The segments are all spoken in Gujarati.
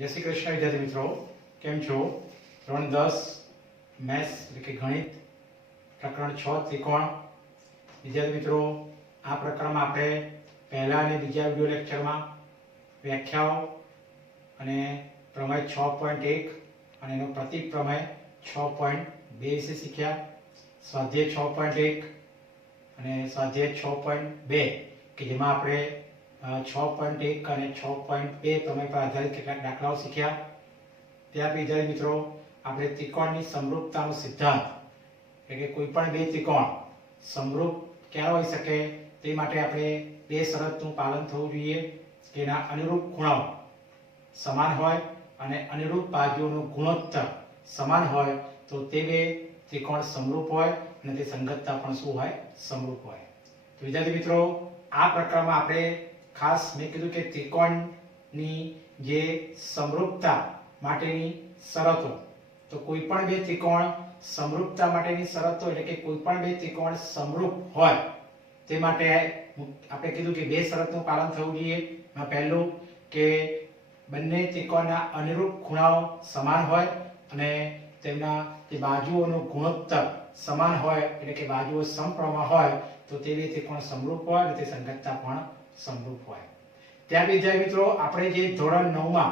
जय श्री कृष्ण विद्यार्थी मित्रों, केम छो? धोरण 10 मैथ्स એટલે કે ગણિત પ્રકરણ 6 ત્રિકોણ। વિદ્યાર્થી મિત્રો, આ પ્રકરણમાં આપણે પહેલા અને બીજા વિડિયો લેક્ચરમાં વ્યાખ્યાઓ અને પ્રમેય 6.1 અને એનો પ્રતીક પ્રમેય 6.2 વિશે શીખ્યા। સ્વાધ્યાય 6.1 અને સ્વાધ્યાય 6.2 કે જેમાં આપણે 6.1 અને 6.2 પ્રમેય પર આધારિત કેટલાક દાખલાઓ શીખ્યા। ત્યાર વિદ્યાર્થી મિત્રો, આપણે ત્રિકોણની સમરૂપતાનો સિદ્ધાંત એટલે કે કોઈ પણ બે ત્રિકોણ સમરૂપ ક્યાં હોઈ શકે તે માટે આપણે બે શરતનું પાલન થવું જોઈએ કે એના અનુરૂપ ખૂણાઓ સમાન હોય અને અનુરૂપ બાજુઓનો ગુણોત્તર સમાન હોય તો તે બે ત્રિકોણ સમરૂપ હોય અને તે સંગતતા પણ શું હોય? સમરૂપ હોય। તો વિદ્યાર્થી મિત્રો, આ પ્રકરણમાં આપણે ખાસ મેં કીધું કે ત્રિકોણની જે સમરૂપતા માટેની શરતો, તો કોઈ પણ બે ત્રિકોણ સમરૂપતા માટેની શરતો એટલે કે કોઈ પણ બે ત્રિકોણ સમરૂપ હોય તે માટે આપણે કીધું કે બે શરતનું પાલન થવું જોઈએ। એમાં પહેલું કે બંને ત્રિકોણના અનુરૂપ ખૂણાઓ સમાન હોય અને તેમના જે બાજુઓનો ગુણોત્તર સમાન હોય એટલે કે બાજુઓ સમપ્રમાણ હોય તો તે બે ત્રિકોણ સમરૂપ હોય અને તે સંગતતા પણ સમરૂપ હોય। ત્યાર વિદ્યાર્થી મિત્રો, આપણે જે ધોરણ 9 માં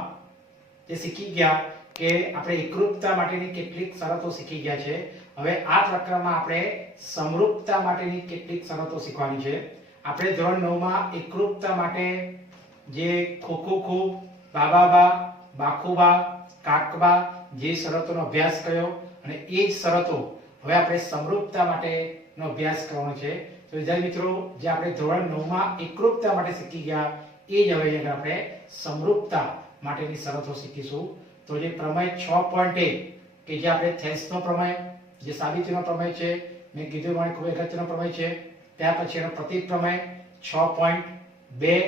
જે શીખી ગયા કે આપણે એકરૂપતા માટેની કેટલીક શરતો શીખી ગયા છે, હવે આ પ્રકરણમાં આપણે સમરૂપતા માટેની કેટલીક શરતો શીખવાની છે। આપણે ધોરણ 9 માં એકરૂપતા માટે જે ખોખુખુ, બાબાબા, બાખુબા, કાકબા જે શરતોનો અભ્યાસ કર્યો અને એ જ શરતો હવે આપણે સમરૂપતા માટેનો અભ્યાસ કરવાનો છે। તો વિદ્યાર્થી મિત્રો, જે આપણે ધોરણ 9 માં એકરૂપતા માટે શીખી ગયા એ જ હવે આપણે સમરૂપતા માટેની શરતો શીખીશું। તો જે પ્રમેય 6.1 કે જે આપણે થેલ્સનો પ્રમેય, જે સાબિતીનો પ્રમેય છે, મેં કીધું મને ખૂબ અગત્યનો પ્રમેય છે। ત્યાર પછી એનો પ્રતીક પ્રમેય 6.2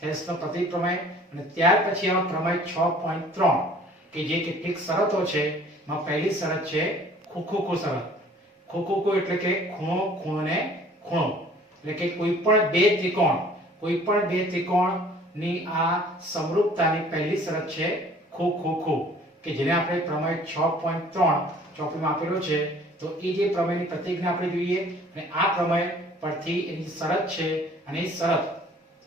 થેલ્સનો પ્રતીક પ્રમેય અને ત્યાર પછી એનો પ્રમેય 6.3 કે જે કેટલીક શરતો છે। એમાં પહેલી શરત છે ખોખુખુ શરત। ખોખુખુ એટલે કે ખૂણો ખૂણોને ખૂણો એટલે કે કોઈ પણ બે ત્રિકોણની આ સમરૂપતાની પહેલી શરત છે ખોખુખુ કે જેને આપણે પ્રમેય 6.3 ચોપડીમાં આપેલો છે। તો એ જે પ્રમેયની પ્રતિજ્ઞા આપણે જોઈએ અને આ પ્રમેય પરથી એની શરત છે અને એ શરત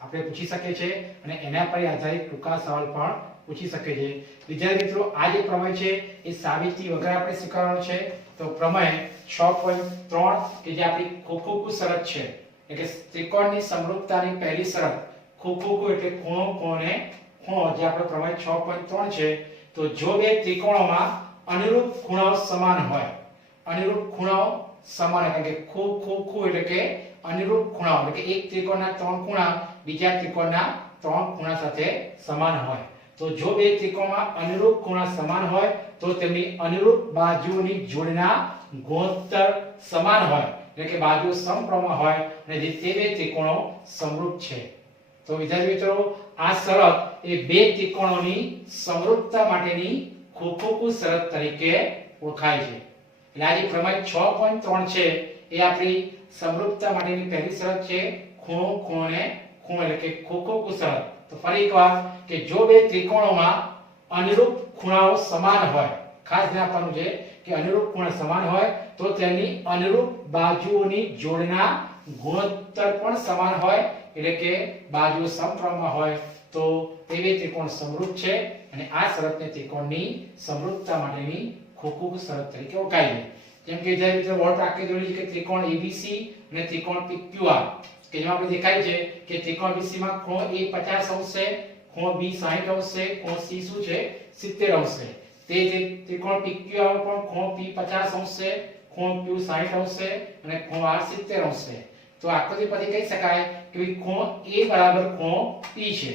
આપણે પૂછી શકીએ છીએ અને એના પર આધારિત ટૂંકા સવાલ પણ પૂછી શકે છે। વિદ્યાર્થી મિત્રો, આ જે પ્રમેય છે એ સાબિતી વગર આપણે સ્વીકારવાનો છે। તો પ્રમેય 6.3 કે જે આપણી ખોખુખુ શરત છે એટલે કે ત્રિકોણની સમરૂપતાની પહેલી શરત ખોખુખુ એટલે ખૂણો ખૂણોને ખૂણો, જે આપણો પ્રમેય 6.3 છે। તો જો બે ત્રિકોણોમાં અનુરૂપ ખૂણાઓ સમાન હોય, અનુરૂપ ખૂણાઓ સમાન એટલે કે ખોખુખુ એટલે કે અનુરૂપ ખૂણાઓ એટલે કે એક ત્રિકોણના ત્રણ ખૂણા બીજા ત્રિકોણના ત્રણ ખૂણા સાથે સમાન હોય, તો જો બે ત્રિકોણમાં અનુરૂપ ખૂણા સમાન હોય તો તેમની અનુરૂપ બાજુઓની જોડના ગુણોત્તર સમાન હોય એટલે કે બાજુઓ સમપ્રમાણ હોય અને તે બે ત્રિકોણો સમરૂપ છે। તો વિદ્યાર્થી મિત્રો, આ શરત એ બે ત્રિકોણોની સમરૂપતા માટેની ખોખુખુ શરત તરીકે ઓળખાય છે। એટલે આ જે પ્રમેય 6.3 છે એ આપણી સમરૂપતા માટેની પહેલી શરત છે ખૂણો ખૂણોને ખૂણો એટલે કે ખોખુખુ શરત। તો ફરી એકવાર કે જો બે ત્રિકોણોમાં અનુરૂપ ખૂણાઓ સમાન હોય, ખાસ ધ્યાન આપવાનું છે કે અનુરૂપ ખૂણા સમાન હોય તો તેની અનુરૂપ બાજુઓની જોડના ગુણોત્તર પણ સમાન હોય એટલે કે બાજુઓ સમપ્રમાણ હોય તો તે બે ત્રિકોણ સમરૂપ છે અને આ શરતને ત્રિકોણની સમરૂપતા માટેની ખોખુખુ શરત તરીકે ઓળખાય છે। જેમ કે જ્યારે મિત્રો બોર્ડ પર આકૃતિ દોરેલી છે કે ત્રિકોણ ABC અને ત્રિકોણ PQR કે જેમાં આપણે દેખાય છે કે ત્રિકોણ ABC માં ખૂણો A 50 અંશ છે, ખૂણો B 60 અંશ છે, ખૂણો C શું છે 70 અંશ છે। તે જ ત્રિકોણ PQR માં પણ ખૂણો P 50 અંશ છે, ખૂણો Q 60 અંશ છે અને ખૂણો R 70 અંશ છે। તો આકૃતિ પરથી કહી શકાય કે ખૂણો A બરાબર ખૂણો P છે।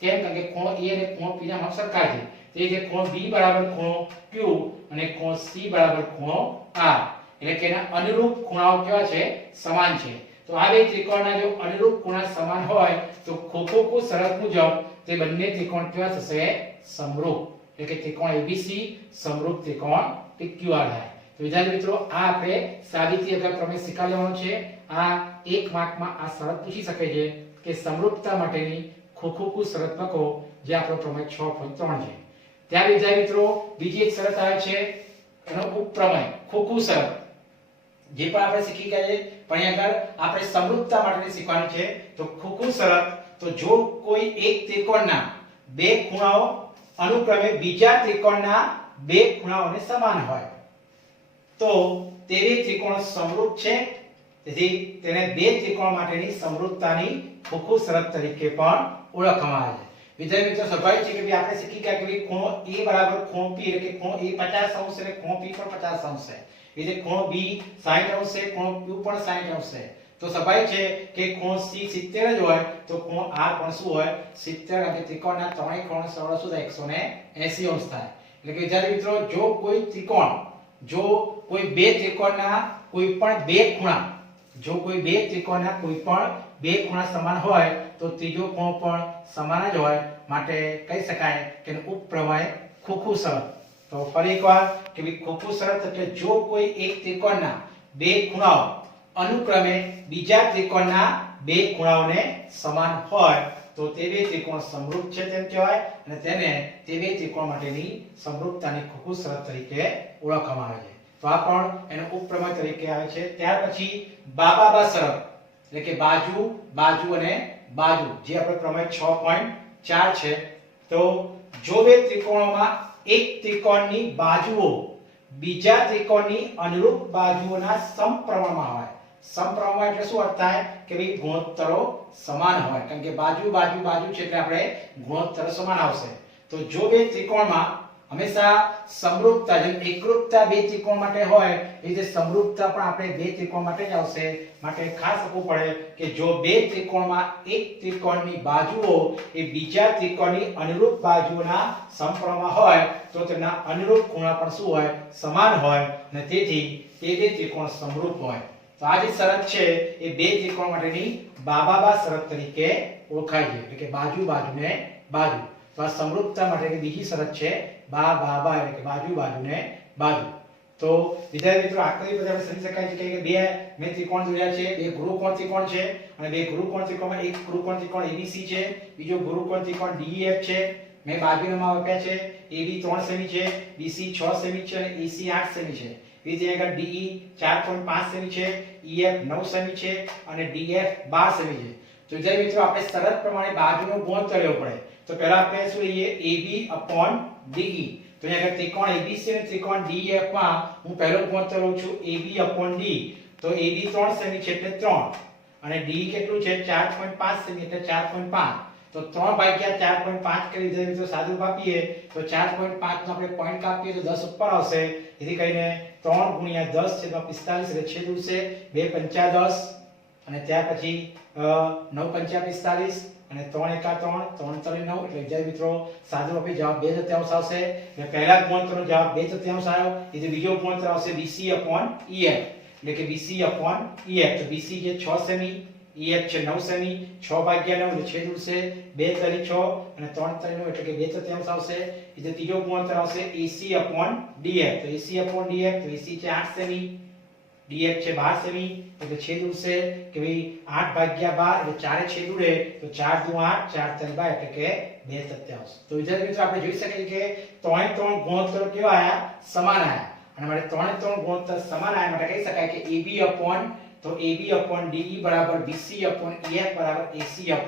કેમ? કારણ કે ખૂણો A અને ખૂણો P ના માપ સરખા છે। તે જ ખૂણો B બરાબર ખૂણો Q અને ખૂણો C બરાબર ખૂણો R એટલે કે એના અનુરૂપ ખૂણાઓ કેવા છે? સમાન છે। તો આ બે ત્રિકોણના જો અનુરૂપ ખૂણા સમાન હોય તો ખોખુખુ શરત મુજબ તે બંને ત્રિકોણ કેવા થશે? સમરૂપ એટલે કે ત્રિકોણ ABC સમરૂપ ત્રિકોણ PQR થાય। તો વિદ્યાર્થી મિત્રો, આ આપણે સાબિતી અગર પ્રમેય શીખવા લેવાનો છે। આ એક માર્કમાં આ શરત પૂછી શકે છે કે સમરૂપતા માટેની ખોખુખુ શરત લખો, જે આપણો પ્રમેય 6.3 છે। ત્યાર વિદ્યાર્થી મિત્રો બીજી એક શરત આવે છે એનો ઉપપ્રમેય ખોખું શરત, જે પણ આપણે શીખી ગયા છે પણ અહીં આગળ આપણે સમરૂપતા માટે શીખવાનું છે. તો ખોખું શરત, તો જો કોઈ એક ત્રિકોણના બે ખૂણાઓ અનુક્રમે બીજા ત્રિકોણના બે ખૂણાઓને સમાન હોય તો તે ત્રિકોણ સમરૂપ છે. તેથી તેને બે ત્રિકોણ માટેની સમરૂપતાની ખોખું શરત તરીકે પણ ઓળખવામાં આવે છે. વિદ્યાર્થી મિત્રો સ્વાભાવિક છે કે આપણે શીખી ગયા કે ખૂણો A બરાબર ખૂણો P, એટલે કે ખૂણો A 50 અંશ એટલે ખૂણો P પણ 50 અંશ છે. એટલે ખૂણો B 60 અંશ છે, ખૂણો Q પણ 60 અંશ છે. તો સ્વાભાવિક છે કે ખૂણો C 70 જ હોય તો ખૂણો R પણ શું હોય 70, અને ત્રિકોણના ત્રણેય ખૂણાનો સરવાળો શું થાય 180 અંશ થાય. એટલે કે વિદ્યાર્થી મિત્રો જો કોઈ ત્રિકોણ, જો કોઈ બે ત્રિકોણના કોઈ પણ બે ખૂણા, જો કોઈ બે ત્રિકોણના કોઈ પણ બે ખૂણા સમાન હોય તો ત્રીજો ખૂણો પણ સમાન જ હોય, માટે કહી શકાય કે ઉપપ્રમેય ખોખું શરત. તો ફરી એકવાર કે ખોખું શરત એટલે જો કોઈ એક ત્રિકોણના બે ખૂણાઓ અનુક્રમે બીજા ત્રિકોણના બે ખૂણાઓને સમાન હોય તો તે બે ત્રિકોણ સમરૂપ છે તેમ કહેવાય, અને તેને તે બે ત્રિકોણ માટેની સમરૂપતાની ખોખું શરત તરીકે ઓળખવામાં આવે છે. તો આ પણ એનો ઉપપ્રમેય તરીકે આવે છે. ત્યાર પછી બાબા શરત, એટલે કે બાજુ બાજુ અને બાજુ, જે આપણે પ્રમેય 6.4 છે. તો જો બે ત્રિકોણોમાં એક ત્રિકોણની બાજુઓ બીજા ત્રિકોણની અનુરૂપ બાજુઓના સમપ્રમાણમાં હોય, સમપ્રમાણમાં એટલે શું અર્થ થાય કે ભાઈ ગુણોત્તરો સમાન હોય, કારણ કે બાજુ બાજુ બાજુ છે એટલે આપણે ગુણોત્તર સમાન આવશે. તો જો બે ત્રિકોણમાં હંમેશા સમરૂપતા, જેમ એકરૂપતા બે ત્રિકોણ માટે હોય એ રીતે સમરૂપતા પણ આપણે બે ત્રિકોણ માટે જ આવશે. માટે ખાસ રાખવું પડે કે જો બે ત્રિકોણમાં એક ત્રિકોણની બાજુઓ એ બીજા ત્રિકોણની અનુરૂપ બાજુઓના સમપ્રમાણમાં હોય તો તેના અનુરૂપ ખૂણા પણ શું હોય સમાન હોય, અને તેથી તે બે ત્રિકોણ સમરૂપ હોય. તો આ જે શરત છે એ બે ત્રિકોણ માટેની બાબા શરત તરીકે ઓળખાય છે, એટલે કે બાજુ બાજુ ને બાજુ. તો આ સમરૂપતા માટેની બીજી શરત છે બા એટલે કે બાજુ બાજુ ને બાજુ. તો વિદ્યાર્થી મિત્રો આકૃતિ પરથી આપણે સમજી શકાય છે કે બે મેં ત્રિકોણ દોર્યા છે, બે ગુરુકોણ ત્રિકોણ છે, અને બે ગુરુકોણ ત્રિકોણમાં એક ગુરુકોણ ત્રિકોણ ABC છે, બીજો ગુરુકોણ ત્રિકોણ DEF છે. મેં બાજુના માપ આપ્યા છે, AB 3 સેમી છે, BC 6 સેમી છે અને AC 8 સેમી છે. એ જ રીતે DE 4.5 સેમી છે, EF 9 સેમી છે અને DF 12 સેમી છે. તો વિદ્યાર્થી મિત્રો આપણે શરત પ્રમાણે બાજુનો ગુણોત્તર લેવો પડે. તો પહેલા આપણે શું લઈએ AB/DE. તો અહીંયા આગળ ત્રિકોણ ABC અને ત્રિકોણ DEF માં હું પહેલો ગુણોત્તર લઉં છું AB/D. તો AB 3 સેમી છે એટલે 3, અને DE કેટલું છે 4.5 સેમી એટલે 4.5. તો 3/4.5 કરી વિદ્યાર્થી મિત્રો સાદુરૂપ આપીએ તો 4.5 નો આપણે પોઈન્ટ કાપીએ તો 10 ઉપર આવશે. જેથી કરીને 3 × 10/45 એટલે છેદ ઉડશે 2 × 5 = 10, અને ત્યાર પછી 9 × 5 = 45 અને 3 × 1 = 3, 3 × 3 = 9. એટલે વિદ્યાર્થી મિત્રો સાદુરૂપ આપી જવાબ 2/3 આવશે. એટલે પહેલા ગુણોત્તરનો જવાબ 2/3 આવ્યો. એટલે બીજો ગુણોત્તર આવશે BC/EF, એટલે કે BC/EF. તો BC જે 6 સેમી, EF છે 9 સેમી, 6/9 એટલે છેદ ઉડશે 2 × 6 અને 3 × 9 એટલે કે 2/3 આવશે. એટલે ત્રીજો ગુણોત્તર આવશે AC/DF. તો AC/DF, તો AC છે 8 સેમી, DF છે 12 સેમી, એટલે છેદ ઉડશે કે ભાઈ 8/12 એટલે ચારે છેદ ઉડે તો 4 × 8 4 × 12 એટલે કે 2/3. તો વિદ્યાર્થી મિત્રો આપણે જોઈ શકીએ કે 3 ગુણોત્તર કેવા આયા સમાન આયા, અને માટે 3 ગુણોત્તર સમાન આયા માટે કહી શકાય કે AB/DE બરાબર BC/EF બરાબર AC/DF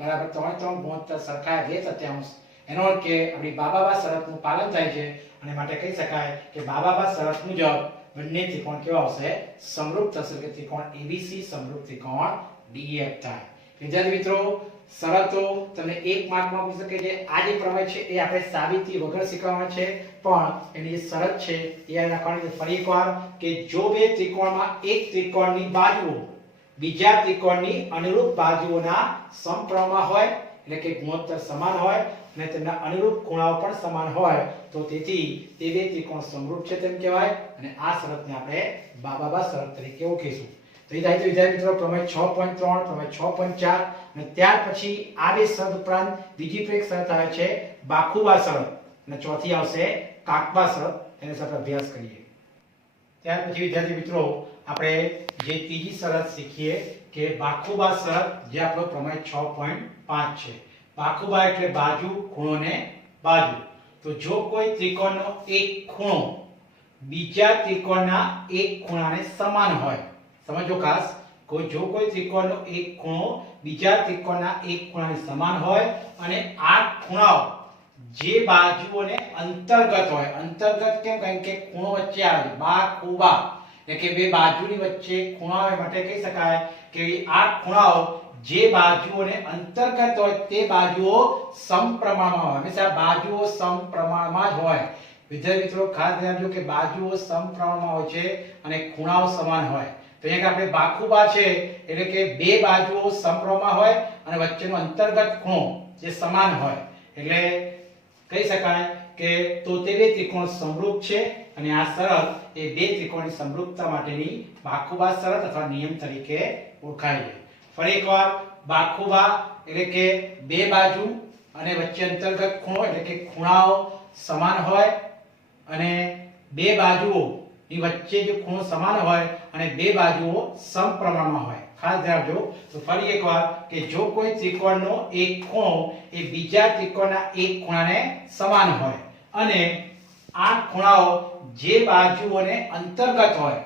બરાબર 3 ગુણોત્તર સરખા 2/3. એનો અર્થ કે આપણી બાબા શરતનું પાલન થાય છે, અને માટે કહી શકાય કે બાબા શરત મુજબ બંને ત્રિકોણ કેવા આવશે સમરૂપ થશે, કે ત્રિકોણ ABC સમરૂપ ત્રિકોણ DEF થાય. વિદ્યાર્થી મિત્રો શરતો તમને 1 માર્કમાં પૂછી શકે છે. આ જે પ્રમેય છે એ આપણે સાબિતી વગર શીખવાના છે, પણ એની જે શરત છે એ યાદ રાખવાની. ફરી એકવાર કે જો બે ત્રિકોણમાં એક ત્રિકોણની બાજુઓ બીજા ત્રિકોણની અનુરૂપ બાજુઓના સમપ્રમાણમાં હોય, એટલે કે ગુણોત્તર સમાન હોય અને તેમના અનુરૂપ ખૂણાઓ પણ સમાન હોય તો તેથી તે બે ત્રિકોણ સમરૂપ છે તેમ કહેવાય, અને આ શરતને આપણે બાબા શરત તરીકે ઓળખીશું. તો એ થાય વિદ્યાર્થી મિત્રો પ્રમેય 6.3, પ્રમેય 6.4, અને ત્યાર પછી આ બે શરત ઉપરાંત બીજી પણ એક શરત આવે છે બાખુબા શરત, અને ચોથી આવશે કાકબા શરત. એના સાથે અભ્યાસ કરીએ. ત્યાર પછી વિદ્યાર્થી મિત્રો આપણે જે ત્રીજી શરત શીખીએ કે બાખુબા શરત, જે આપણો પ્રમેય 6.5 છે. બાખુબા એટલે બાજુ, ખૂણો ને બાજુ. તો જો કોઈ ત્રિકોણનો એક ખૂણો બીજા ત્રિકોણના એક ખૂણાને સમાન હોય, સમજો ખાસ, જો કોઈ ત્રિકોણનો એક ખૂણો બીજા ત્રિકોણના એક ખૂણાને સમાન હોય અને આ ખૂણાઓ જે બાજુઓને અંતર્ગત હોય, અંતર્ગત કેમ, કારણ કે ખૂણો વચ્ચે આવે છે, બા ખૂબા, એટલે કે બે બાજુની વચ્ચે ખૂણો આવે માટે કહી શકાય કે આ ખૂણાઓ જે બાજુઓને અંતર્ગત હોય તે બાજુઓ સમપ્રમાણમાં હોય, હંમેશા બાજુઓ સમપ્રમાણમાં જ હોય. વિદ્યાર્થી મિત્રો ખાસ ધ્યાન રાખજો કે બાજુઓ સમપ્રમાણમાં હોય છે અને ખૂણાઓ સમાન હોય. તો અહીંયા આપણે બાખુબા છે એટલે કે બે બાજુઓ સમપ્રમાણમાં હોય અને વચ્ચેનો અંતર્ગત ખૂણો જે સમાન હોય, એટલે કહી શકાય કે તો તે બે ત્રિકોણ સમરૂપ છે અને આ શરત એ બે ત્રિકોણની સમરૂપતા માટેની બાખુબા શરત અથવા નિયમ તરીકે ઓળખાય છે. ફરી એકવાર, બાખુબા એટલે કે બે બાજુ અને વચ્ચે અંતર્ગત ખૂણો એટલે કે ખૂણાઓ સમાન હોય અને બે બાજુઓની વચ્ચે જે ખૂણો સમાન હોય અને બે બાજુઓ સમપ્રમાણમાં હોય. ખાસ ધ્યાન રાખજો. તો ફરી એકવાર કે જો કોઈ ત્રિકોણનો એક ખૂણો એ બીજા ત્રિકોણના એક ખૂણાને સમાન હોય અને આ ખૂણાઓ જે બાજુઓને અંતર્ગત હોય,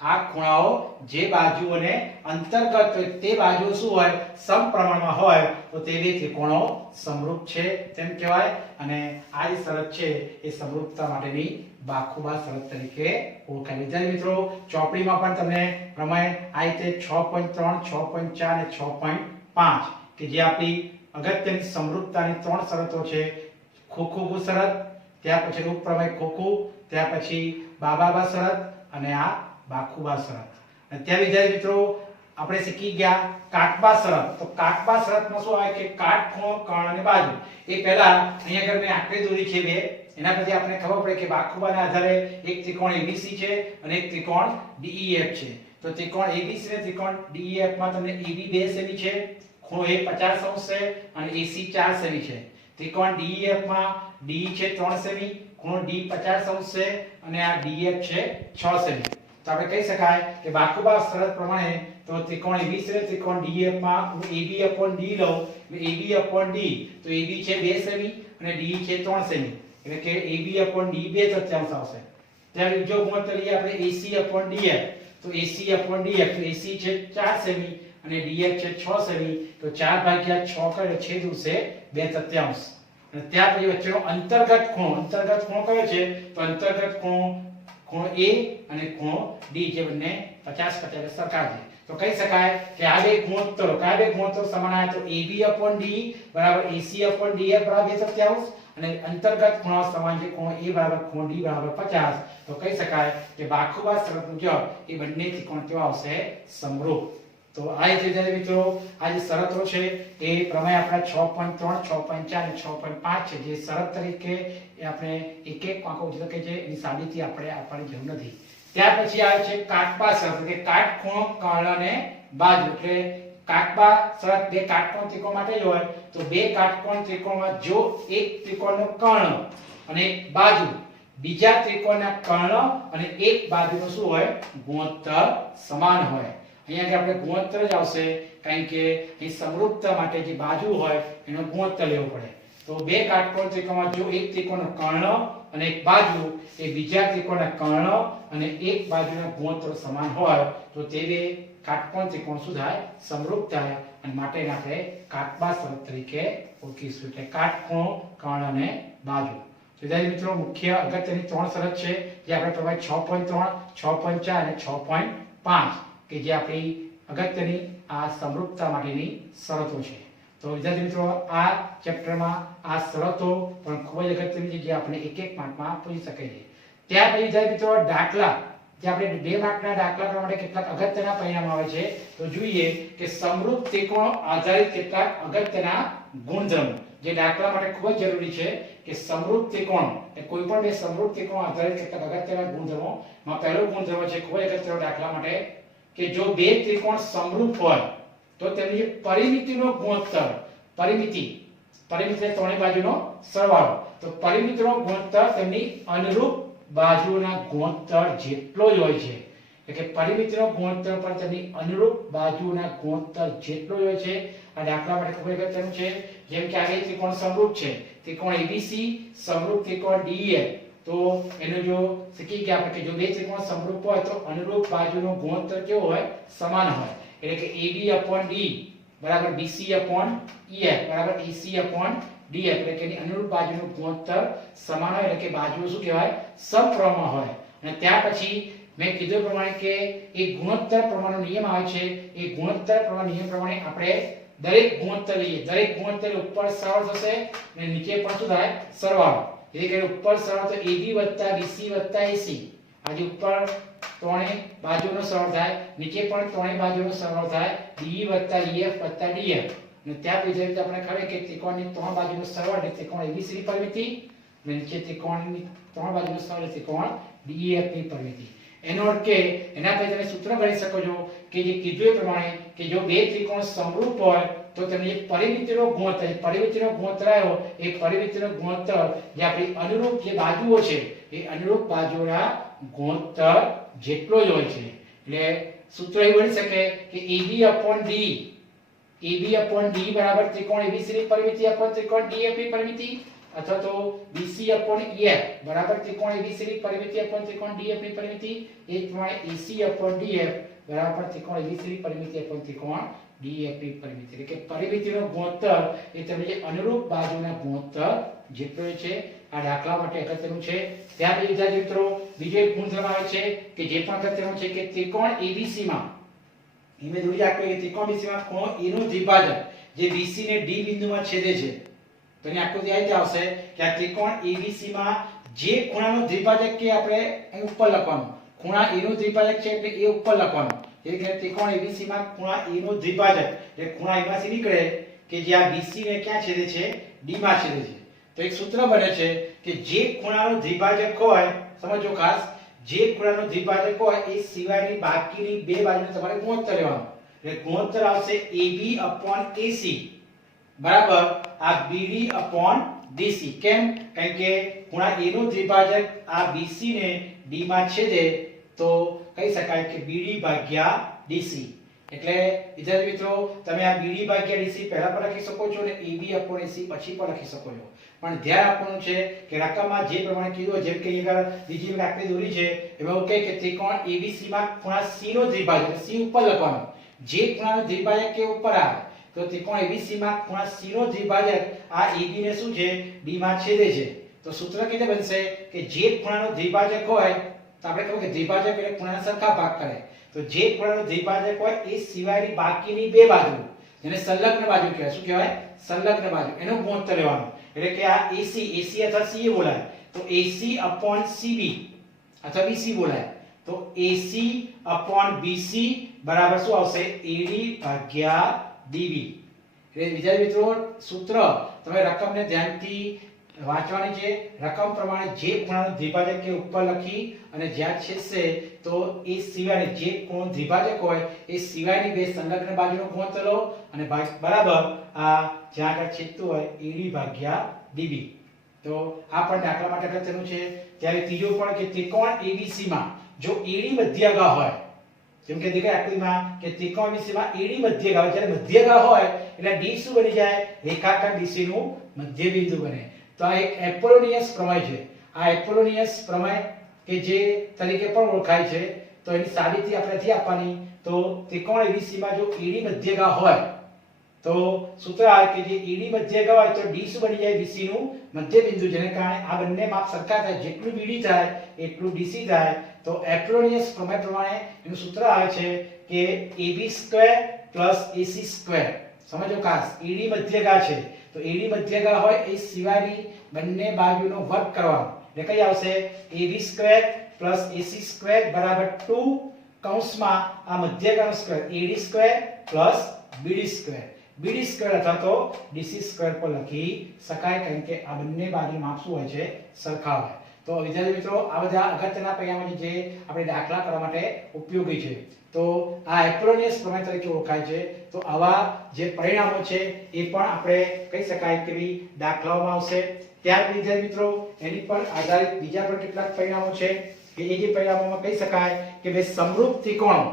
આ ખૂણાઓ જે બાજુઓને અંતર્ગત હોય તે બાજુઓ શું હોય, સમપ્રમાણમાં હોય, તો તે બે ત્રિકોણો સમરૂપ છે તેમ કહેવાય અને આ જે શરત છે એ સમરૂપતા માટેની બાખુબા શરત તરીકે ઓળખાય. વિદ્યાર્થી મિત્રો ચોપડીમાં પણ તમને પ્રમાણે આ રીતે 6.3, 6.4 અને 6.5 કે જે આપણી અગત્યની સમરૂપતાની ત્રણ શરતો છે. ખોખુબુ શરત, ત્યાર પછી રૂપપ્રમેય ખોખુ, ત્યાર પછી બાબાબા શરત અને આ બાખુબા શરત. અને ત્યાં વિદ્યાર્થી મિત્રો આપણે શીખી ગયા કાટબા શરત. તો કાટબા શરતમાં શું આવે કે કાટખૂણો, કર્ણ અને બાજુ. એ પહેલા અહીંયા આગળ મેં આકૃતિ દોરી છે બે, એના પરથી આપણે ખબર પડે કે બાખુબાના આધારે એક ત્રિકોણ ABC છે અને એક ત્રિકોણ DEF છે. તો ત્રિકોણ ABC અને ત્રિકોણ DEF માં તમને AB 2 સેમી છે, ખૂણો A 50 અંશ છે અને AC 4 સેમી છે. ત્રિકોણ DEF માં DE છે 3 સેમી, ખૂણો D 50 અંશ છે અને આ DF છે 6 સેમી. તો આપણે કહી શકાય કે બાખુબા શરત પ્રમાણે તો ત્રિકોણ ABC અને ત્રિકોણ DEF માં હું AB/D લઉં, AB/D તો AB છે 2 સેમી અને DE છે 3 સેમી, એટલે કે AB/D 2 તૃતીયાંશ આવશે. ત્યાર બીજો ગુણોત્તર લઈએ આપણે AC/DF, તો AC/DF તો AC છે 4 સેમી અને DF છે 6 સેમી, તો 4/6 કરે છેદ ઉડશે 2 તૃતીયાંશ. અને ત્યાર પછી વચ્ચેનો અંતર્ગત ખૂણો કયો છે, તો અંતર્ગત ખૂણો A અને ખૂણો D જે બંને 50-50 સરખા છે. તો કહી શકાય કે આ બે ગુણોત્તરો સમાન આવે તો AB/D બરાબર AC/DF બરાબર 2 તૃતીયાંશ અને અંતર્ગત ખૂણો સમાન છે, ખૂણો A બરાબર ખૂણો D બરાબર 50. તો કહી શકાય કે બાખુબા શરત મુજબ એ બંને ત્રિકોણ કેવા આવશે, સમરૂપ. તો આ રીતે મિત્રો આ જે શરતો છે એ પ્રમેય આપણા 6.3, 6.4 અને 6.5 છે જે શરત તરીકે એ આપણે એક એક આંકો ઉજવી શકે છે, એની સાબિતી આપણે આપવાની જરૂર નથી. ત્યાર પછી આવે છે કાટબા શરત, કે કાટખૂણો, કર્ણ અને બાજુ. એટલે કાટબા શરત બે કાટકોણ ત્રિકોણ માટે જ હોય. તો બે કાટકોણ ત્રિકોણમાં જો એક ત્રિકોણનો કર્ણ અને એક બાજુ બીજા ત્રિકોણના કર્ણ અને એક બાજુનો શું હોય, ગુણોત્તર સમાન હોય. અહીંયા આપણે ગુણોત્તર જ આવશે કારણ કે અહીં સમરૂપતા માટે જે બાજુ હોય એનો ગુણોત્તર લેવો પડે. તો બે કાટકોણ ત્રિકોણમાં જો એક ત્રિકોણનો કર્ણ અને એક બાજુ એ બીજા ત્રિકોણના કર્ણ અને એક બાજુના ગુણોત્તર સમાન હોય તો તે બે કાટકોણ ત્રિકોણ શું થાય, સમરૂપ થાય અને માટે આપણે કાટબા શરત તરીકે ઓળખીશું. એટલે કાટખૂણો, કર્ણ અને બાજુ. વિદ્યાર્થી મિત્રો મુખ્ય અગત્યની ત્રણ શરત છે જે આપણે પ્રમાણે 6.3, 6.4 અને 6.5 કે જે આપણી અગત્યની આ સમરૂપતા માટેની શરતો છે. તો વિદ્યાર્થી મિત્રો આ ચેપ્ટરમાં આ શરતો પણ ખૂબ જ અગત્યની છે જે આપણે એક એક માર્કમાં પૂછી શકે છે. ત્યાર પછી વિદ્યાર્થી મિત્રો દાખલા, જે આપણે 2 માર્કના દાખલા કરવા માટે કેટલાક અગત્યના પરિણામ આવે છે. તો જોઈએ કે સમરૂપ ત્રિકોણ આધારિત કેટલાક અગત્યના ગુણધર્મો જે દાખલા માટે ખૂબ જ જરૂરી છે કે સમરૂપ ત્રિકોણ એ કોઈ પણ બે સમરૂપ ત્રિકોણ આધારિત કેટલાક અગત્યના ગુણધર્મો માં પહેલો ગુણધર્મ છે ખૂબ જ અગત્યનો દાખલા માટે કે જો બે ત્રિકોણ સમરૂપ હોય તો તેમની પરિમિતિનો ગુણોત્તર, પરિમિતિ ત્રણેય બાજુનો સરવાળો, તો પરિમિતિનો ગુણોત્તર તેમની અનુરૂપ બાજુઓના ગુણોત્તર જેટલો જ હોય છે. એટલે કે પરિમિતિનો ગુણોત્તર પણ તેની અનુરૂપ બાજુઓના ગુણોત્તર જેટલો જ હોય છે. આ દાખલા માટે ખૂબ અગત્યનું છે. જેમ કે આ બે ત્રિકોણ સમરૂપ છે, ત્રિકોણ ABC સમરૂપ ત્રિકોણ DEF, તો એનો જો શીખી ગયા આપણે કે જો બે ત્રિકોણ સમરૂપ હોય તો અનુરૂપ બાજુનો ગુણોત્તર કેવો હોય? સમાન હોય. એટલે કે AB/D બરાબર BC/EF બરાબર AC/DF, એટલે કે એની અનુરૂપ બાજુનો ગુણોત્તર સમાન હોય, એટલે કે બાજુઓ શું કહેવાય? સમપ્રમાણ હોય. અને ત્યાર પછી મેં કીધું પ્રમાણે કે એક ગુણોત્તર પ્રમાણનો નિયમ આવે છે. એ ગુણોત્તર પ્રમાણ નિયમ પ્રમાણે આપણે દરેક ગુણોત્તર લઈએ, દરેક ગુણોત્તર ઉપર સરવાળો થશે અને નીચે પણ શું થાય? સરવાળો. એટલે કે ઉપર સરવાળો તો AB + BC + AC, આજે ઉપર ત્રણેય બાજુનો સરવાળો થાય, નીચે પણ ત્રણેય બાજુનો સરવાળો થાય, DE + EF + DF. અને ત્યાં બીજી રીતે આપણે ખબર કે ત્રિકોણની ત્રણ બાજુનો સરવાળો એટલે ત્રિકોણ ABC ની પરિમિતિ, અને નીચે ત્રિકોણની ત્રણ બાજુનો સરવાળો એટલે ત્રિકોણ DEF ની પરિમિતિ. એનો અર્થ કે એના પછી તમે સૂત્ર ગણી શકો છો કે જે કીધું એ પ્રમાણે કે જો બે ત્રિકોણ સમરૂપ હોય તો તેમની જે પરિમિતિનો ગુણોત્તર આવ્યો, એ પરિમિતિનો ગુણોત્તર જે આપણી અનુરૂપ જે બાજુઓ છે એ અનુરૂપ બાજુઓના ગુણોત્તર જેટલો જ હોય છે. એટલે સૂત્ર એવું બની શકે કે AB/D બરાબર ત્રિકોણ ABC ની પરિમિતિ upon ત્રિકોણ DF ની પરિમિતિ, અથવા તો BC/EF બરાબર ત્રિકોણ ABC ની પરિમિતિ upon ત્રિકોણ DF ની પરિમિતિ, એ જ પ્રમાણે AC/DF બરાબર ત્રિકોણ ABC ની પરિમિતિ upon ત્રિકોણ DF ની પરિમિતિ. એટલે કે પરિમિતિનો ગુણોત્તર એ તમને જે અનુરૂપ બાજુના ગુણોત્તર જેટલો છે. આ દાખલા માટે અગત્યનું છે. ત્યાર પછી વિદ્યાર્થી મિત્રો બીજો એક ગુણધર્મ આવે છે કે જે પણ અગત્યનું છે કે ત્રિકોણ ABC માં મેં દોરી આપ્યું કે ત્રિકોણ ABC માં ખૂણો A નું દ્વિભાજક જે BC ને D બિંદુમાં છેદે છે. તો એની આકૃતિ આવી આવશે કે આ ત્રિકોણ ABC માં જે ખૂણાનો દ્વિભાજક કે આપણે અહીં ઉપર લખવાનું, ખૂણા A નું દ્વિભાજક છે એટલે A ઉપર લખવાનું. એટલે કે ત્રિકોણ ABC માં ખૂણા A નું દ્વિભાજક એટલે ખૂણા એમાંથી નીકળે કે જે આ BC ને ક્યાં છેદે છે? D માં છેદે છે. તો એક સૂત્ર બને છે કે જે ખૂણાનો દ્વિભાજક હોય, સમજો ખાસ, જે ખૂણાનો દ્વિભાજક હોય એ સિવાયની બાકીની બે બાજુનો તમારે ગુણોત્તર લેવાનો. એટલે ગુણોત્તર આવશે AB/AC બરાબર આ BD/DC. કેમ? કારણ કે ખૂણા A નું દ્વિભાજક આ BC ને D માં છેદે તો કહી શકાય કે BD/DC. એટલે વિદ્યાર્થી મિત્રો તમે આ BD/DC પહેલા પણ લખી શકો છો અને AB/AC પછી પણ લખી શકો છો. પણ ધ્યાન આપવાનું છે કે રકમમાં જે પ્રમાણે કીધું, જેમ કે આગળ બીજી એક આકૃતિ દોરી છે એમાં એવું કહે કે ત્રિકોણ ABC માં ખૂણા C નો દ્વિભાજક, C ઉપર લખવાનું, જે ખૂણાનો દ્વિભાજક કે ઉપર આવે તો ત્રિકોણ ABC માં ખૂણા C નો દ્વિભાજક આ AB ને શું છે? D માં છેદે છે. તો સૂત્ર કેવી રીતે બનશે કે જે ખૂણાનો દ્વિભાજક હોય તો આપણે કહ્યું કે દ્વિભાજક એટલે ખૂણાના સરખા ભાગ કરે, તો જે ખૂણાનો દ્વિભાજક હોય એ સિવાયની બાકીની બે બાજુ જેને સંલગ્ન બાજુ કહેવાય. શું કહેવાય? સંલગ્ન બાજુ. એનો ગુણોત્તર લેવાનો. એટલે કે આ AC અથવા CA બોલાય તો AC/CB અથવા BC બોલાય. તો AC/BC બરાબર શું આવશે? AD/DB. એટલે વિદ્યાર્થી મિત્રો સૂત્ર તમે રકમને ધ્યાનથી વાંચવાની છે. રકમ પ્રમાણે જે ખૂણાનો દ્વિભાજક કે ઉપર લખી અને જ્યાં છેદશે તો એ સિવાય જે ખૂણો દ્વિભાજક હોય એ સિવાયની બે સંલગ્ન બાજુનો ગુણોત્તર લો અને બરાબર આ જ્યાં આગળ છેદતું હોય AD/DB. તો આ પણ દાખલા માટે અગત્યનું છે. ત્યારે ત્રીજો પણ કે ત્રિકોણ ABC માં જો AD મધ્યગા હોય, જેમ કે દેખાય આકૃતિમાં કે ત્રિકોણ ABC માં AD મધ્યગા હોય, જ્યારે મધ્યગા હોય એટલે D શું બની જાય? રેખાખંડ BC નું મધ્ય બિંદુ બને. તો આ એક એપોલોનિયસ પ્રમેય છે. આ એપોલોનિયસ પ્રમેય કે જે તરીકે પણ ઓળખાય છે. તો એની સાબિતી આપણે આપવાની. તો ત્રિકોણ ABC માં જો AD મધ્યગા હોય તો સૂત્ર આવે કે જે AD મધ્યગા હોય તો D શું બની જાય? BC નું મધ્ય બિંદુ, જેને કારણે આ બંને માપ સરખા થાય, જેટલું BD થાય એટલું DC થાય. તો એપોલોનિયસ પ્રમેય પ્રમાણે એનું સૂત્ર આવે છે કે AB² + AC². સમજો ખાસ, AD મધ્યગા છે તો AD મધ્યગા હોય એ સિવાયની બંને બાજુનો વર્ગ કરવાનો. એટલે કઈ આવશે? AB² + AC² બરાબર 2 કૌંસમાં આ મધ્યગાનો સ્ક્વેર AD² + BD². BD² અથવા તો DC² પર લખી શકાય, કારણ કે આ બંને બાજુ માપ શું હોય છે? સરખા હોય. તો વિદ્યાર્થી મિત્રો આ બધા અગત્યના પરિણામો જે આપણે દાખલા કરવા માટે ઉપયોગી છે. તો આ એપોલોનિયસ પ્રમેય તરીકે ઓળખાય છે. તો આવા જે પરિણામો છે એ પણ આપણે કહી શકાય કે દાખલાઓમાં આવશે. ત્યાર વિદ્યાર્થી મિત્રો એની પર આધારિત બીજા પણ કેટલાક પરિણામો છે કે એ જે પરિણામોમાં કહી શકાય કે બે સમરૂપ ત્રિકોણો,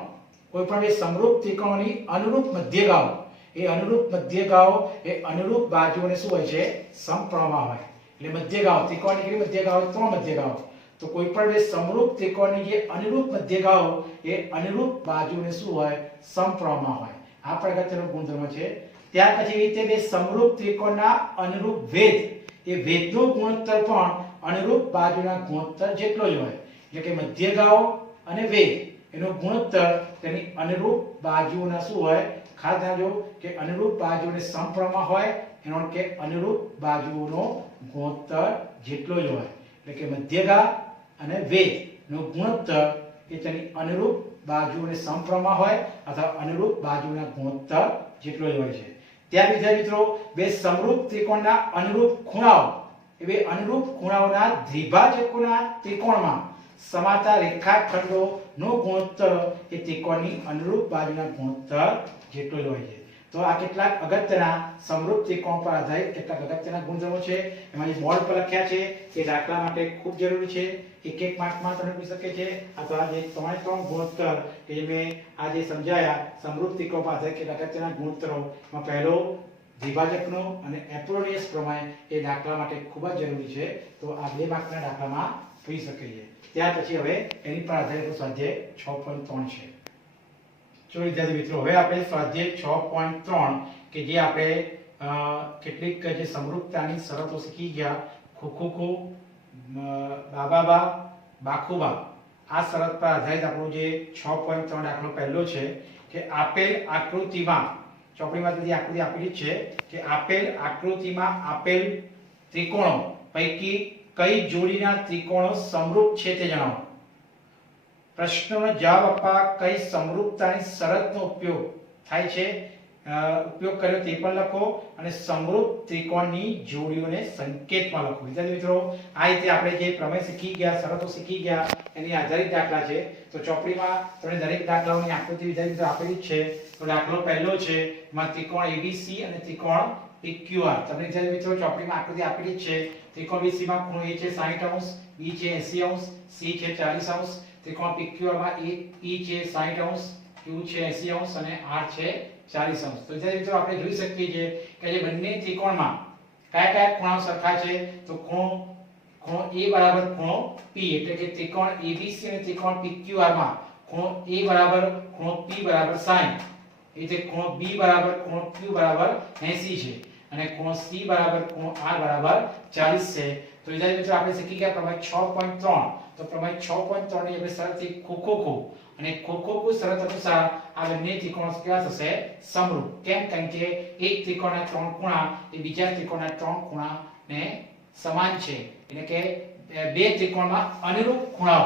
કોઈ પણ બે સમરૂપ ત્રિકોણોની અનુરૂપ મધ્યગાઓ એ અનુરૂપ મધ્યગાઓ એ અનુરૂપ બાજુઓને શું હોય છે સમપ્રમાણમાં હોય એટલે મધ્યગાઓ ત્રિકોણની કેટલી મધ્યગાઓ ત્રણ મધ્યગાઓ તો કોઈ પણ બે સમરૂપ ત્રિકોણની જે અનુરૂપ મધ્યગાઓ એ અનુરૂપ બાજુને શું હોય સમપ્રમાણમાં હોય આ પ્રકારનો ગુણધર્મ છે ત્યાર પછી રીતે બે સમરૂપ ત્રિકોણના અનુરૂપ વેધ એ વેધનો ગુણોત્તર પણ અનુરૂપ બાજુના ગુણોત્તર જેટલો જ હોય એટલે કે મધ્યગાઓ અને વેધ એનો ગુણોત્તર તેની અનુરૂપ બાજુઓના શું હોય ખાસ ધ્યાન કે અનુરૂપ બાજુઓને સમપ્રમાણમાં હોય એનો અર્થ કે અનુરૂપ બાજુઓનો ગુણોત્તર જેટલો જ હોય એટલે કે મધ્યગા અને વેધ નો ગુણોત્તર એ તેની અનુરૂપ બાજુઓને સમપ્રમાણમાં હોય અથવા અનુરૂપ બાજુના ગુણોત્તર જેટલો જ હોય છે ત્યાર વિદ્યાર્થી મિત્રો બે સમરૂપ ત્રિકોણના અનુરૂપ ખૂણાઓ એ બે અનુરૂપ ખૂણાઓના દ્વિભાજકોના ત્રિકોણમાં સમાતા રેખાખંડોનો ગુણોત્તર એ ત્રિકોણની અનુરૂપ બાજુના ગુણોત્તર જેટલો જ હોય છે તો આ કેટલાક અગત્યના સમરૂપ ત્રિકોણ પર આધારિત કેટલાક અગત્યના ગુણધર્મો છે એમાં જે બોર્ડ પર લખ્યા છે એ દાખલા માટે ખૂબ જરૂરી છે એક માર્કમાં તમને પૂછી શકે છે અથવા જે ત્રણ ગુણોત્તર કે જે મેં આજે સમજાયા સમરૂપ ત્રિકોણ પર આધારિત કેટલાક અગત્યના ગુણોત્તરોમાં પહેલો દ્વિભાજકનો અને એપ્રોનિયસ પ્રમેય એ દાખલા માટે ખૂબ જ જરૂરી છે તો આ 2 માર્કના દાખલામાં પૂછી શકે છે ત્યાર પછી હવે એની પર આધારિત સ્વાધ્યાય 6.3 છે જો વિદ્યાર્થી મિત્રો હવે આપણે સ્વાધ્યાય 6.3 કે જે આપણે કેટલીક જે સમરૂપતાની શરતો શીખી ગયા ખુખુખુ બાબાબા બાખુબા આ શરત પર આધારિત આપણો જે 6.3 દાખલો પહેલો છે કે આપેલ આકૃતિમાં ચોપડીમાં બધી આકૃતિ આપેલી છે કે આપેલ આકૃતિમાં આપેલ ત્રિકોણો પૈકી કઈ જોડીના ત્રિકોણો સમરૂપ છે તે જણાવો પ્રશ્નનો જવાબ આપવા કઈ સમરૂપતાની શરતનો ઉપયોગ થાય છે ઉપયોગ કર્યો તે પણ લખો અને સમરૂપ ત્રિકોણની જોડીઓને સંકેતમાં લખો વિદ્યાર્થી મિત્રો આ રીતે આપણે જે પ્રમેય શીખી ગયા શરતો શીખી ગયા એની આધારિત દાખલા છે તો ચોપડીમાં તમને દરેક દાખલાઓની આકૃતિ વિદ્યાર્થી મિત્રો આપેલી જ છે તો દાખલો પહેલો છે એમાં ત્રિકોણ ABC અને ત્રિકોણ PQR તમને વિદ્યાર્થી મિત્રો ચોપડીમાં આકૃતિ આપેલી જ છે ત્રિકોણ ABC માં ખૂણો A છે 60 અંશ B છે 80 અંશ C છે 40 અંશ ત્રિકોણ PQR માં E છે 60 અંશ Q છે 80 અંશ અને R છે 40 અંશ તો વિદ્યાર્થી મિત્રો આપણે જોઈ શકીએ છીએ કે જે બંને ત્રિકોણમાં કયા કયા ખૂણાઓ સરખા છે તો ખૂણો A બરાબર ખૂણો P એટલે કે ત્રિકોણ ABC અને ત્રિકોણ PQR માં ખૂણો A બરાબર ખૂણો P બરાબર 60 એટલે ખૂણો B બરાબર ખૂણો Q બરાબર 80 છે અને ખૂણો C બરાબર ખૂણો R બરાબર 40 છે તો વિદ્યાર્થી મિત્રો આપણે શીખી ગયા પ્રમેય 6.3 તો પ્રમેય 6.3 ની આપણે શરતથી ખુખુખુ અને ખુખુખુ શરત અનુસાર આ બંને ત્રિકોણો કેવા થશે સમરૂપ કેમ કારણ કે એક ત્રિકોણના ત્રણ ખૂણા એ બીજા ત્રિકોણના ત્રણ ખૂણાને સમાન છે એટલે કે બે ત્રિકોણમાં અનુરૂપ ખૂણાઓ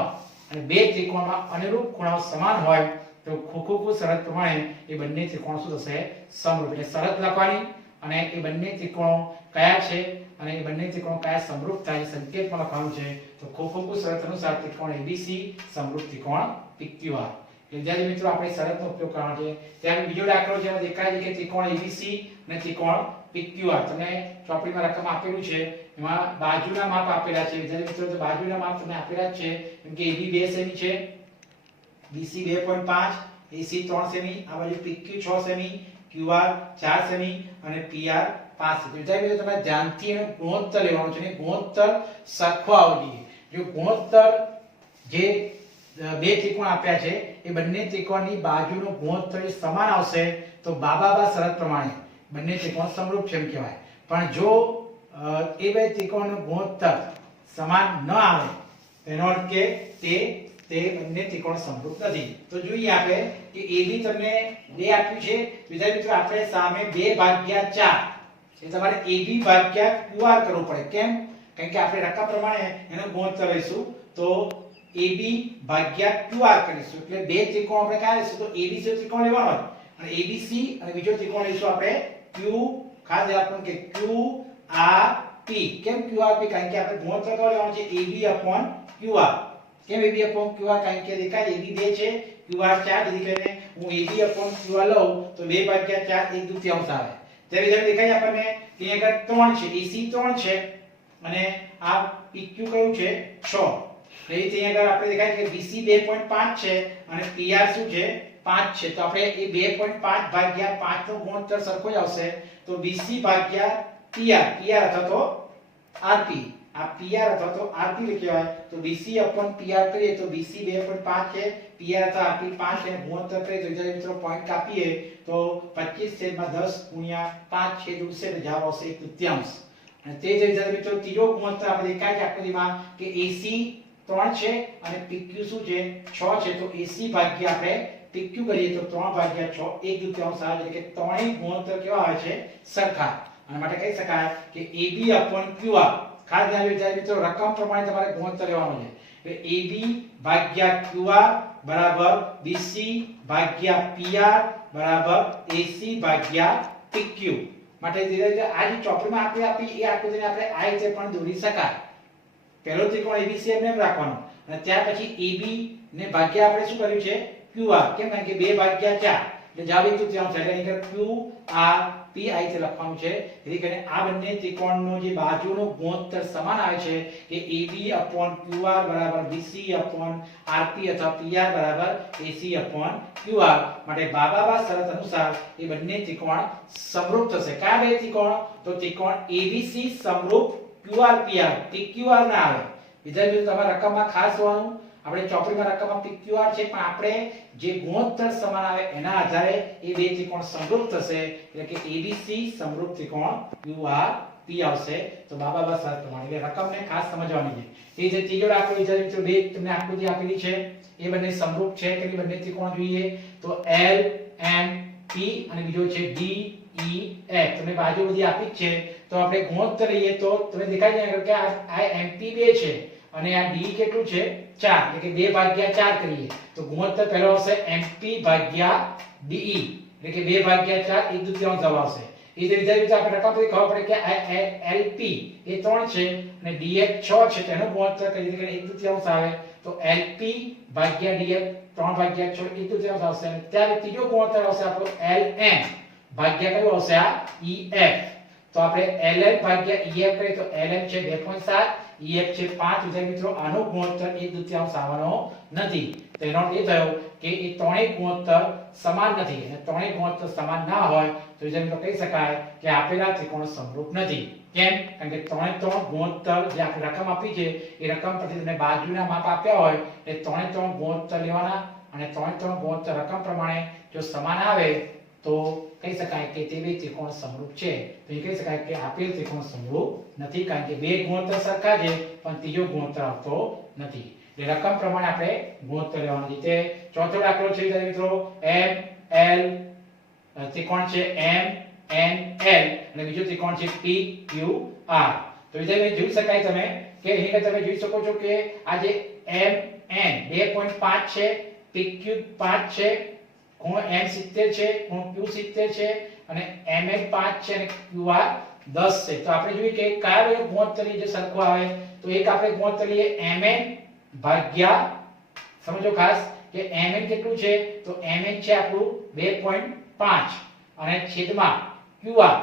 અને બે ત્રિકોણમાં અનુરૂપ ખૂણાઓ સમાન હોય તો ખુખુખુ શરત પ્રમાણે એ બંને ત્રિકોણો શું થશે સમરૂપ એટલે શરત લખવાની અને એ બંને ત્રિકોણો કયા છે અને એ બંને ત્રિકોણો કયા સમરૂપ થાય સંકેતમાં લખવાનું છે તો ખુખુખુ શરત અનુસાર ત્રિકોણ ABC સમરૂપ ત્રિકોણ PQR વિદ્યાર્થી મિત્રો આપણે શરતનો ઉપયોગ કરવાનો છે ત્યાં બીજો દાખલો જેમાં દેખાય છે કે ત્રિકોણ ABC અને ત્રિકોણ PQR તમને ચોપડીમાં રકમ આપેલું છે એમાં બાજુના માપ આપેલા છે વિદ્યાર્થી મિત્રો તો બાજુના માપ તમને આપેલા જ છે જેમ કે AB 2 સેમી છે BC 2.5 AC 3 સેમી આ બાજુ PQ 6 સેમી QR 4 સેમી અને PR 5 સેમી વિદ્યાર્થી મિત્રો તમે ધ્યાનથી એનો ગુણોત્તર લેવાનો છે અને ગુણોત્તર સરખો આવવો જોઈએ જો ગુણોત્તર જે બે ત્રિકોણ આપ્યા છે એ બંને ત્રિકોણની બાજુનો ગુણોત્તર સમાન આવશે તો બાબાબા શરત પ્રમાણે બંને ત્રિકોણ સમરૂપ છે એમ કહેવાય પણ જો એ બે ત્રિકોણનો ગુણોત્તર સમાન ન આવે તેનો અર્થ કે તે બંને ત્રિકોણ સમરૂપ નથી તો જોઈએ આપણે કે AB તમને 2 આપ્યું છે વિદ્યાર્થી મિત્રો આપણે સામે 2/4 એ તમારે AB ભાગ્યા QR કરવું પડે કેમ કારણ કે આપણે રકમ પ્રમાણે એનો ગુણોત્તર લઈશું તો AB ભાગ્યા QR કરીશું એટલે બે ત્રિકોણ આપણે કયા લઈશું તો ABC ત્રિકોણ લેવાનો અને ABC અને બીજો ત્રિકોણ લઈશું આપણે Q ખાસ યાદ રાખો કે QRP કેમ QRP કારણ કે આપણે ગુણોત્તર કયો લેવાનો છે AB/QR કેમ AB/QR કારણ કે દેખાય AB 2 છે QR 4 એટલે કે હું AB/QR લઉં તો 2/4 1/2 આવે તે વિધાન દેખાય આપણને કે આગળ 3 છે AC 3 છે અને આ PQ કયું છે 6 એટલે તે આગળ આપણે દેખાય કે BC 2.5 છે અને PR શું છે 5 છે તો આપણે એ 2.5 ભાગ્યા 5 નો ગુણોત્તર સરખો જ આવશે તો BC ભાગ્યા PR PR અથવા તો RP આ PR અથવા તો RP લખેવાય તો BC PR કરીએ તો BC 2.5 છે PR અથવા RP 5 છે ગુણોત્તર કરીએ તો વિદ્યાર્થી મિત્રો પોઈન્ટ કાપીએ તો 25/10 ગુણ્યા 5 છેદ ઉડશે એટલે જવાબ આવશે 1/3 અને તે જ વિદ્યાર્થી મિત્રો ત્રીજો ગુણોત્તર આપણે દેખાય છે આકૃતિમાં કે AC 3 છે અને PQ શું છે 6 છે તો AC ભાગ્યા આપણે PQ કરીએ તો 3/6 1/3 આવે એટલે કે ત્રણેય ગુણોત્તર કેવા આવે છે સરખા અને માટે કહી શકાય કે AB/QR ખાસ ધ્યાન વિદ્યાર્થી મિત્રો રકમ પ્રમાણે તમારે ગુણોત્તર લેવાનો છે એટલે AB/QR બરાબર BC ભાગ્યા PR બરાબર AC ભાગ્યા PQ માટે ધીરે ધીરે આ જે ચોપડીમાં આપણે આપી એ આકૃતિને આપણે આ રીતે પણ દોરી શકાય પહેલો ત્રિકોણ ABC એમ રાખવાનો અને ત્યાર પછી AB ને ભાગ્યા આપણે શું કર્યું છે QR કેમ કારણ કે 2/4 એટલે જવાબ 1/3 થાય એટલે QR P આ રીતે લખવાનું છે એટલે કે આ બંને ત્રિકોણનો જે બાજુનો ગુણોત્તર સમાન આવે છે કે AB/QR બરાબર BC RP અથવા PR બરાબર AC QR માટે બાબા શરત અનુસાર એ બંને ત્રિકોણ સમરૂપ થશે કયા બે ત્રિકોણ તો ત્રિકોણ ABC સમરૂપ QR PR PQR ના આવે વિદ્યાર્થીઓ તમારા રકમમાં ખાસ જોવાનું આપણે ચોપડીમાં રકમમાં PQR છે પણ આપણે જે ગુણોત્તર સમાન આવે એના આધારે એ બે ત્રિકોણ સમરૂપ થશે એટલે કે ABC સમરૂપ ત્રિકોણ QR P આવશે તો બાબા શરત પ્રમાણે એટલે રકમને ખાસ સમજવાની છે એ જે ત્રીજો દાખલો વિદ્યાર્થી મિત્રો બે તમને આકૃતિ આપેલી છે એ બંને સમરૂપ છે કે બંને ત્રિકોણ જોઈએ તો L M P અને બીજો છે D E F તમને બાજુ બધી આપી છે તો આપણે ગુણોત્તર લઈએ તો તમને દેખાય છે કે આ MP2 છે અને આ D કેટલું છે 4 એટલે કે 2/4 કરીએ તો ગુણોત્તર પહેલો આવશે MP/DE એટલે કે 2/4 1/3 જવાબ આવશે એ જ રીતે આપણે રકમ પરથી ખબર પડે કે આ LP એ 3 છે અને DF 6 છે તેનો ગુણોત્તર કઈ રીતે 1/3 આવે તો LP/DF 3/6 1/3 આવશે અને ત્યાર ત્રીજો ગુણોત્તર આવશે આપણો LM ભાગ્યા કયો આવશે આ EF તો આપણે LL/EF કરીએ તો LM છે 2.7 EF છે 5 વિદ્યાર્થી મિત્રો આનો ગુણોત્તર 1/3 આવવાનો નથી તો એનો અર્થ એ થયો કે એ ત્રણેય ગુણોત્તર સમાન નથી અને ત્રણેય ગુણોત્તર સમાન ના હોય તો વિદ્યાર્થી મિત્રો કહી શકાય કે આપેલા ત્રિકોણ સમરૂપ નથી કેમ કારણ કે ત્રણ ગુણોત્તર જે આપણે રકમ આપી છે એ રકમ પરથી તમને બાજુના માપ આપ્યા હોય એ ત્રણ ગુણોત્તર લેવાના અને ત્રણ ગુણોત્તર રકમ પ્રમાણે જો સમાન આવે તો કહી શકાય કે તે બે ત્રિકોણ સમરૂપ છે તો એ કહી શકાય કે આપેલ ત્રિકોણ સમરૂપ નથી કારણ કે બે ગુણોત્તર સરખા છે પણ ત્રીજો ગુણોત્તર આવતો નથી એટલે રકમ પ્રમાણે આપણે ગુણોત્તર લેવાનો છે તે ચોથો દાખલો છે વિદ્યાર્થી મિત્રો M L ત્રિકોણ છે M N L અને બીજો ત્રિકોણ છે P Q R તો વિદ્યાર્થી જોઈ શકાય તમે કે અહીં તમે જોઈ શકો છો કે આ જે M N 2.5 છે PQ 5 છે ખૂણો M 70 છે ખૂણો Q 70 છે અને MN 5 છે અને QR 10 છે તો આપણે જોઈએ કે કયા બે ગુણોત્તર જે સરખો આવે તો એક આપણે ગુણોત્તર લઈએ MN ભાગ્યા સમજો ખાસ કે MN કેટલું છે તો MN છે આપણું 2.5 અને છેદમાં QR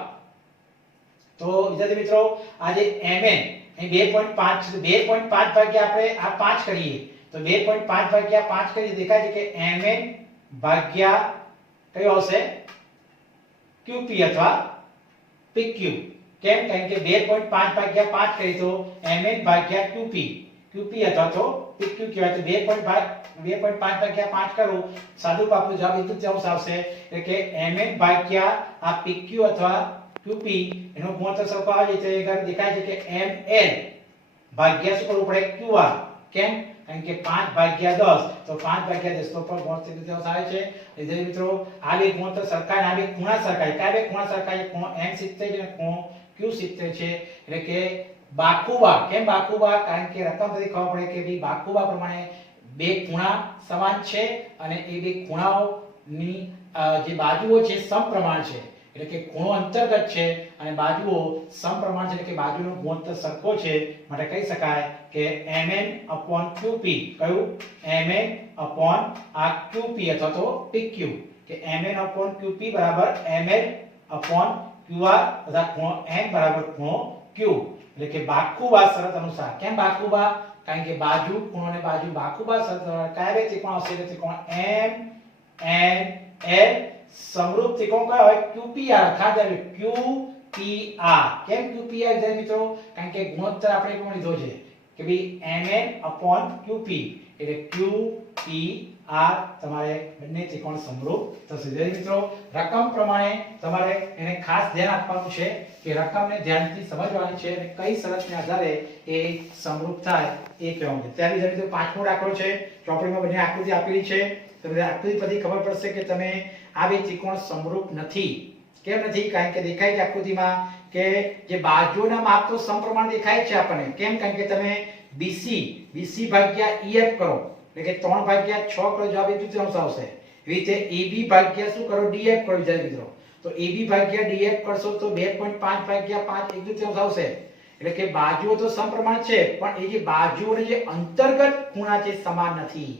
તો વિદ્યાર્થી મિત્રો આ જે MN અહીં 2.5 છે તો 2.5 ભાગ્યા આપણે આ 5 કરીએ તો 2.5 ભાગ્યા 5 કરીએ દેખાય છે કે MN ભાગ્યા કયો આવશે QP અથવા PQ કેમ કારણ કે 2.5 ભાગ્યા 5 કરીએ તો MN ભાગ્યા QP અથવા તો PQ કહેવાય તો 2.5 ભાગ્યા 5 કરું સાદું પાપું જવાબ 1/3 આવશે એટલે કે MN ભાગ્યા આ PQ અથવા QP એનો ગુણોત્તર સરખો આવે છે તો એ દેખાય છે કે ML ભાગ્યા શું કરવું પડે QR કેમ કારણ કે 5/10 તો 5/10 તો પણ ગુણોત્તર 1/3 આવે છે એટલે મિત્રો આ બે ગુણોત્તર સરખા અને આ બે ખૂણા સરખા કયા બે ખૂણા સરખા છે ખૂણો M 70 અને ખૂણો Q 70 છે એટલે કે બાકુબા કેમ બાકુબા કારણ કે રકમ પરથી ખબર પડે કે ભઈ બાકુબા પ્રમાણે બે ખૂણા સમાન છે અને એ બે ખૂણાઓની જે બાજુઓ છે સમપ્રમાણ છે એટલે કે ખૂણો અંતર્ગત છે અને બાજુઓ સમપ્રમાણ છે એટલે કે બાજુનો ગુણોત્તર સરખો છે માટે કહી શકાય કે MN/QP કયું MN/QP અથવા તો PQ કે MN/QP બરાબર ML/QR અથવા ખૂણો M બરાબર ખૂણો Q એટલે કે બાકુબા શરત અનુસાર કેમ બાકુબા કારણ કે બાજુ ખૂણો અને બાજુ બાકુબા શરત કયા બે ત્રિકોણ આવશે ત્રિકોણ એન સમરૂપ ત્રિકોણ કયો હોય QPR ખાસ QPR કેમ QPR વિદ્યાર્થી મિત્રો કારણ કે ગુણોત્તર આપણે કોણ લીધો છે કે ભાઈ mn/qp એટલે QPR તમારે બંને ત્રિકોણ સમરૂપ થશે વિદ્યાર્થી મિત્રો રકમ પ્રમાણે તમારે એને ખાસ ધ્યાન આપવાનું છે કે રકમને ધ્યાનથી સમજવાની છે અને કઈ શરતને આધારે એ સમરૂપ થાય એ કહેવાનું છે ત્યારે વિદ્યાર્થી મિત્રો પાંચમો દાખલો છે ચોપડીમાં બંને આકૃતિ આપેલી છે તમને આકૃતિ પરથી ખબર પડશે કે તમે આ બે ત્રિકોણ સમરૂપ નથી કેમ નથી કારણ કે દેખાય છે આકૃતિમાં કે જે બાજુઓના માપ તો સમપ્રમાણ દેખાય છે આપણને કેમ કારણ કે તમે BC ભાગ્યા EF કરો એટલે કે 3/6 કરો જવાબ 1 તૃતીયાંશ આવશે એવી રીતે AB ભાગ્યા શું કરો DF કરો વિદ્યાર્થી મિત્રો તો AB ભાગ્યા DF કરશો તો 2.5 ભાગ્યા 5 1 તૃતીયાંશ આવશે એટલે કે બાજુઓ તો સમપ્રમાણ છે પણ એ જે બાજુઓને જે અંતર્ગત ખૂણા છે સમાન નથી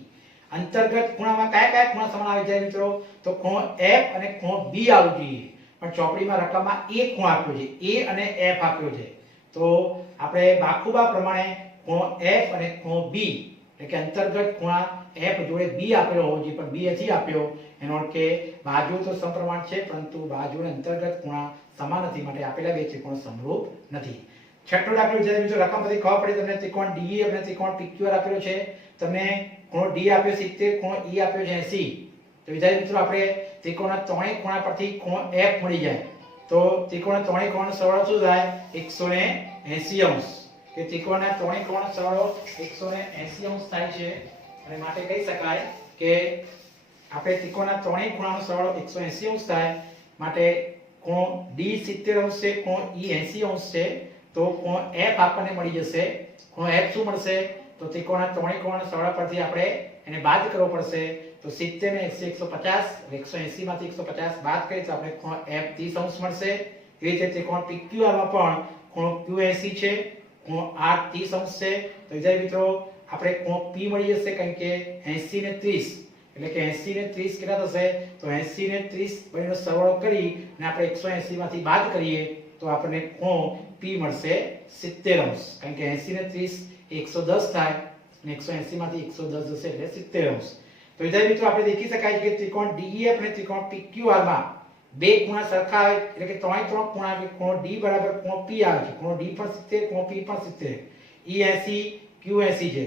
અંતર્ગત ખૂણામાં કયા ખૂણા સમાન આવે છે મિત્રો તો ખૂણો F અને ખૂણો B આવવો જોઈએ પણ ચોપડીમાં રકમમાં A ખૂણો આપ્યો છે A અને F આપ્યો છે તો આપણે બાખુબા પ્રમાણે ખૂણો F અને ખૂણો B એટલે કે અંતર્ગત ખૂણા F જોડે B આપેલો હોવો જોઈએ પણ B નથી આપ્યો એનો અર્થ કે બાજુઓ તો સમપ્રમાણ છે પરંતુ બાજુઓના અંતર્ગત ખૂણા સમાન નથી માટે આપેલા બે ત્રિકોણ સમરૂપ નથી છઠ્ઠો દાખલો છે મિત્રો રકમ પરથી ખબર પડે તમને ત્રિકોણ DE અને ત્રિકોણ PQR આપેલો છે તમને ખૂણો D આપ્યો 70 ખૂણો E આપ્યો છે 80 તો વિદ્યાર્થી મિત્રો આપણે ત્રિકોણના ત્રણેય ખૂણા પરથી ખૂણો F મળી જાય તો ત્રિકોણના ત્રણેય ખૂણાનો સરવાળો શું થાય 180 અંશ કે ત્રિકોણના ત્રણેય ખૂણાનો સરવાળો 180 અંશ થાય છે અને માટે કહી શકાય કે આપણે ત્રિકોણના ત્રણેય ખૂણાનો સરવાળો 180 અંશ થાય માટે ખૂણો D 70 અંશ છે ખૂણો E 80 અંશ છે તો ખૂણો F આપણને મળી જશે ખૂણો F શું મળશે તો ત્રિકોણના ત્રણેય ખૂણાના સરવાળા પરથી આપણે એને બાદ કરવો પડશે તો 70 ને 150 180 માંથી 150 બાદ કરીએ તો આપણે ખૂણો F 30 અંશ મળશે એ રીતે ત્રિકોણ PQR માં પણ ખૂણો Q 80 છે ખૂણો R 30 અંશ છે તો વિદ્યાર્થી મિત્રો આપણે ખૂણો P મળી જશે કારણ કે 80 ને 30 એટલે કે 80 ને 30 કેટલા થશે તો 80 ને 30 બંનેનો સરવાળો કરી અને આપણે 180 માંથી બાદ કરીએ તો આપણને ખૂણો P મળશે 70 અંશ કારણ કે 80 ને 30 110 થાય અને 180 માંથી 110 જશે એટલે 70 અંશ તો વિદ્યાર્થી મિત્રો આપણે દેખી શકાય છે કે ત્રિકોણ DEF અને ત્રિકોણ PQR માં બે ખૂણા સરખા આવે એટલે કે ત્રણે ત્રણ ખૂણા આવે ખૂણો D બરાબર ખૂણો P આવે છે ખૂણો D પણ 70 ખૂણો P પણ 70 E 80 Q 80 છે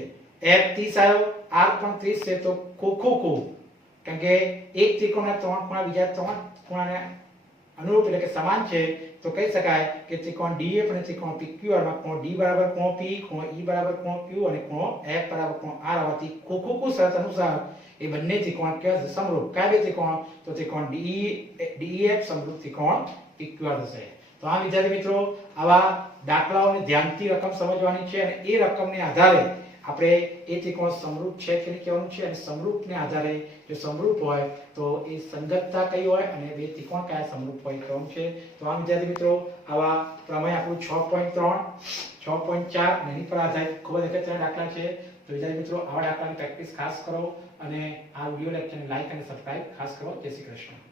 F 30 આવ્યો R પણ 30 છે તો ખૂ કારણ કે એક ત્રિકોણના ત્રણ ખૂણા બીજા ત્રણ ખૂણાને અનુરૂપ એટલે કે સમાન છે તો કહી શકાય કે ત્રિકોણ DF અને ત્રિકોણ PQR માં ખૂણો D બરાબર ખૂણો P ખૂણો E બરાબર ખૂણો Q અને ખૂણો F બરાબર ખૂણો R આવવાથી ખૂ શરત અનુસાર એ બંને ત્રિકોણ કેવા સમરૂપ કયા બે ત્રિકોણ તો ત્રિકોણ DEF સમરૂપ ત્રિકોણ PQR થશે તો આ વિદ્યાર્થી મિત્રો આવા દાખલાઓને ધ્યાનથી રકમ સમજવાની છે અને એ રકમને આધારે આપણે એ ત્રિકોણ સમરૂપ છે કે નહીં કહેવાનું છે અને સમરૂપને આધારે જો સમરૂપ હોય તો એ સંગતતા કઈ હોય અને બે ત્રિકોણ કયા સમરૂપ હોય કહેવાનું છે તો આ વિદ્યાર્થી મિત્રો આવા પ્રમેય આપણું 6.3 6.4 અને એની પર આધારિત ખૂબ જ અગત્યના દાખલા છે તો વિદ્યાર્થી મિત્રો આવા દાખલાની પ્રેક્ટિસ ખાસ કરો અને આ વિડિયો લેક્ચરને લાઈક અને સબસ્ક્રાઇબ ખાસ કરો જય શ્રી કૃષ્ણ